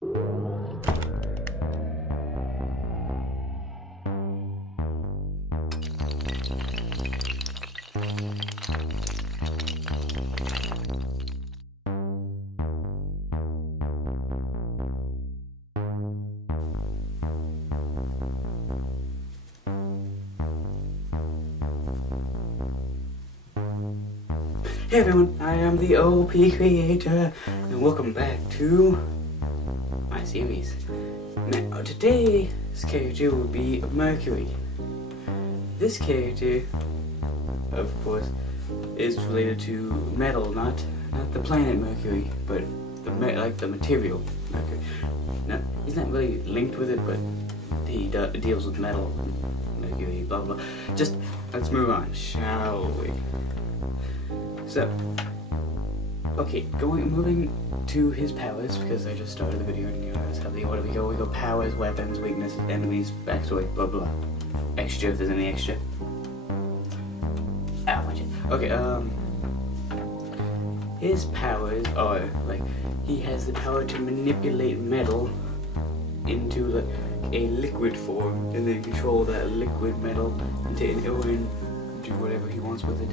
Hey everyone, I am the OP creator, and welcome back to my series. Now, today's character will be Mercury. This character, of course, is related to metal, not the planet Mercury, but the material Mercury. Now, he's not really linked with it, but he deals with metal, Mercury, blah blah. Just let's move on, shall we? So, okay, moving to his powers, because I just started the video and you know that's how the order we go. We go powers, weapons, weaknesses, enemies, backstory, blah blah. Extra if there's any extra. Ow, my chin. Okay, his powers are, like, he has the power to manipulate metal into, like, a liquid form, and then control that liquid metal into an oven, do whatever he wants with it.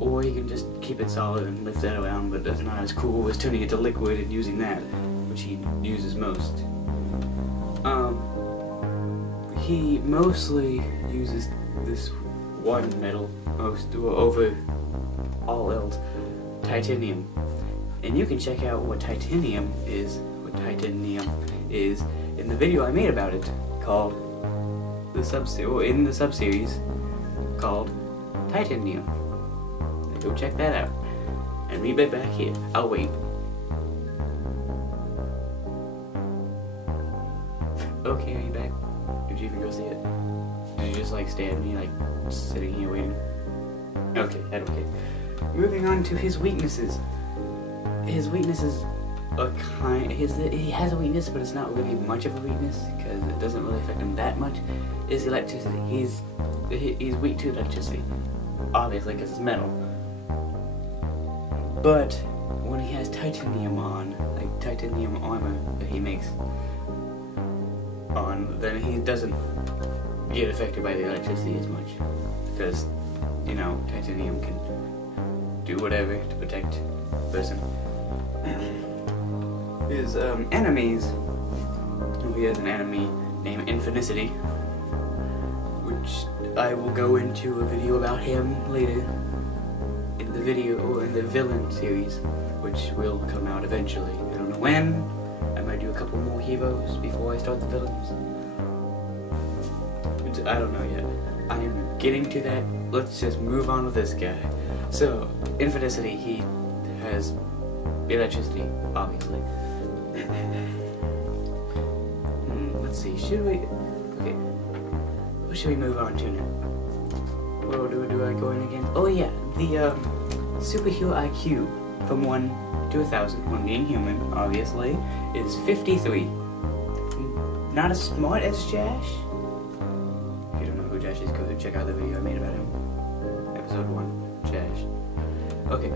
Or he can just keep it solid and lift that around, but that's not as cool as turning it to liquid and using that, which he uses most. He mostly uses this one metal over all else, titanium. And you can check out what titanium is in the video I made about it, called in the sub-series called Titanium. Go check that out. And meet back here. I'll wait. Okay, are you back? Did you even go see it? Did you just like stay at me, like sitting here waiting? Okay, I don't care. Moving on to his weaknesses. His weaknesses are he has a weakness, but it's not really much of a weakness because it doesn't really affect him that much. Is electricity. He's weak to electricity, obviously, because it's metal. But when he has titanium on, like titanium armor that he makes on, then he doesn't get affected by the electricity as much. Because, you know, titanium can do whatever to protect the person. His enemies, he has an enemy named Infinicity, which I will go into a video about him later. In the video, or in the villain series, which will come out eventually. I don't know when. I might do a couple more heroes before I start the villains. I don't know yet. I'm getting to that. Let's just move on with this guy. So, Infinicity, he has electricity, obviously. Let's see, okay. What should we move on to now? Where do I go in again? Oh yeah, the superhero IQ from 1 to 1,000, 1 being human, obviously, is 53. Not as smart as Jash. If you don't know who Jash is, go check out the video I made about him. Episode 1, Jash. Okay,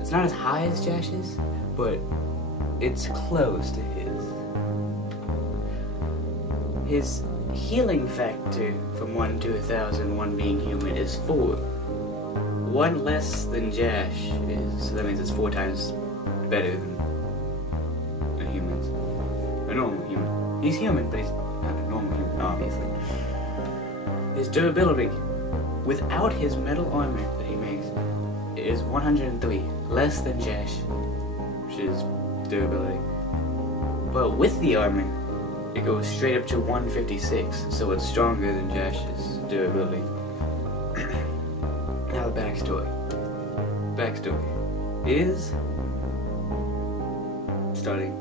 it's not as high as Jash's, but it's close to his. His healing factor from 1 to 1,000, 1 being human, is 4. 1 less than Jash is, so that means it's 4 times better than a normal human. He's human, but he's not a normal human, obviously. His durability, without his metal armor that he makes, is 103, less than Jash, which is durability. But with the armor, it goes straight up to 156, so it's stronger than Jash's durability. Now the backstory. Backstory is starting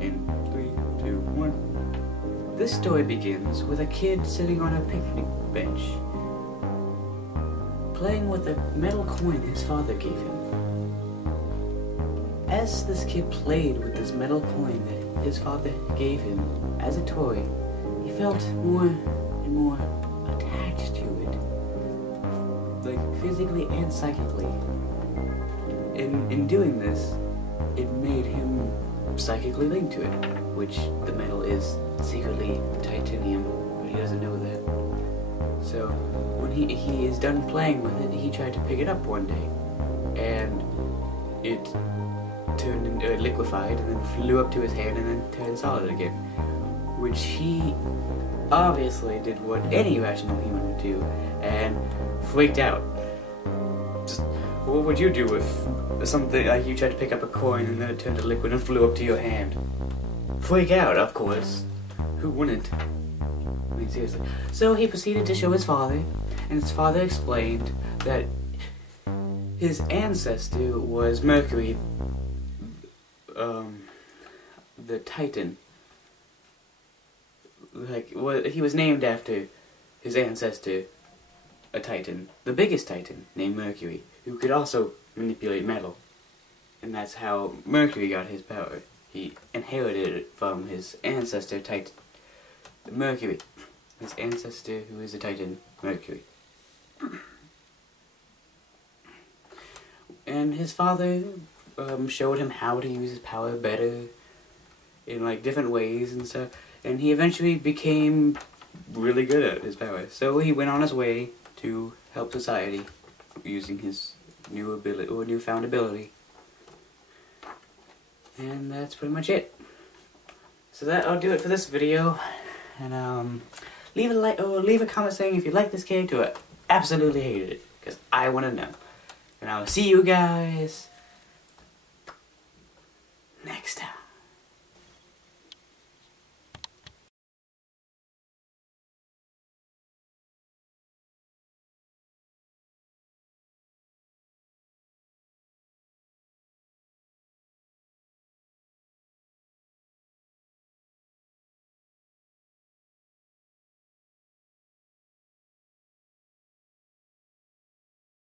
in 3, 2, 1. This story begins with a kid sitting on a picnic bench, playing with a metal coin his father gave him. As this kid played with this metal coin that his father gave him as a toy, he felt more and more attached to it, like physically and psychically. In doing this, it made him psychically linked to it, which the metal is secretly titanium, but he doesn't know that. So when he is done playing with it, he tried to pick it up one day, and it turned into liquefied and then flew up to his hand and then turned solid again, which he obviously did what any rational human would do and freaked out. Just, what would you do if something like you tried to pick up a coin and then it turned to liquid and flew up to your hand? Freak out, of course. Who wouldn't? I mean, seriously. So he proceeded to show his father, and his father explained that his ancestor was Mercury, the Titan. Like, well, he was named after his ancestor, a Titan, the biggest Titan, named Mercury, who could also manipulate metal. And that's how Mercury got his power. He inherited it from his ancestor, Titan, Mercury. His ancestor, who is a Titan, Mercury. And his father showed him how to use his power better in like different ways and stuff, and he eventually became really good at his power. So he went on his way to help society using his new ability or newfound ability. And that's pretty much it. So that'll do it for this video. And leave a like or leave a comment saying if you like this character or absolutely hated it, because I want to know. And I'll see you guys